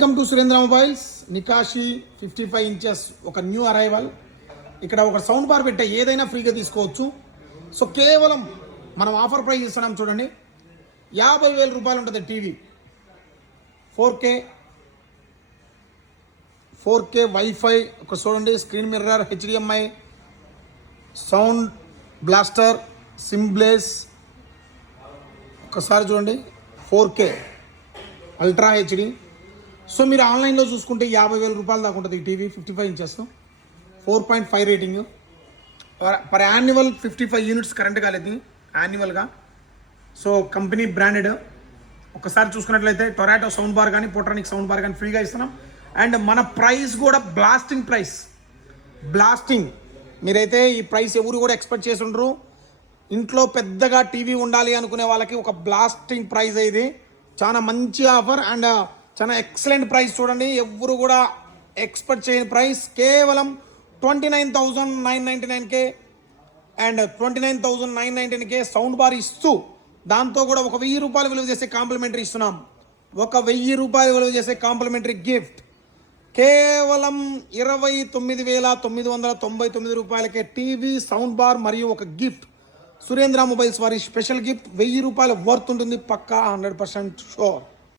Welcome to Surendra mobiles. నికాషి 55 inches ఒక new arrival. ఇక్కడ ఒక సౌండ్ బార్ పెట్టే ఏదైనా ఫ్రీగా తీసుకోవచ్చు. సో కేవలం మనం ఆఫర్ ప్రైస్ ఇస్తున్నాం చూడండి, 50,000 రూపాయలు ఉంటుంది టీవీ. 4K వైఫై ఒక చూడండి, screen mirror, HDMI, sound blaster, సింబ్లేస్. ఒకసారి చూడండి, 4K అల్ట్రా హెచ్డి. సో మీరు ఆన్లైన్లో చూసుకుంటే 50,000 రూపాయలు దాకా ఉంటుంది ఈ TV. 55 inches, 4.5 rating. Per annual 55 units current కాలేదు యాన్యువల్గా. So company branded. ఒకసారి చూసుకున్నట్లయితే టొరాటో సౌండ్ బార్ కానీ పోట్రానిక్ సౌండ్ బార్ కానీ ఫ్రీగా ఇస్తున్నాం. అండ్ మన ప్రైస్ కూడా బ్లాస్టింగ్ ప్రైస్. మీరైతే ఈ ప్రైస్ ఎవరు కూడా ఎక్స్పెక్ట్ చేసి ఉండరు. ఇంట్లో పెద్దగా టీవీ ఉండాలి అనుకునే వాళ్ళకి ఒక బ్లాస్టింగ్ ప్రైస్ ఇది. చాలా మంచి ఆఫర్ అండ్ చాలా ఎక్సలెంట్ ప్రైస్. చూడండి, ఎవరు కూడా ఎక్స్పెక్ట్ చేయని ప్రైస్. కేవలం 29,999 అండ్ 29,999 సౌండ్ బార్ ఇస్తూ దాంతో కూడా ఒక 1,000 రూపాయలు విలువ చేసే కాంప్లిమెంటరీ ఇస్తున్నాం. 1,000 రూపాయలు విలువ చేసే కాంప్లిమెంటరీ గిఫ్ట్ కేవలం 29,999 రూపాయలకే టీవీ, సౌండ్ బార్ మరియు ఒక గిఫ్ట్. సురేంద్ర మొబైల్స్ వారి స్పెషల్ గిఫ్ట్ 1,000 రూపాయలు వర్త్ ఉంటుంది, పక్కా 100% షూర్.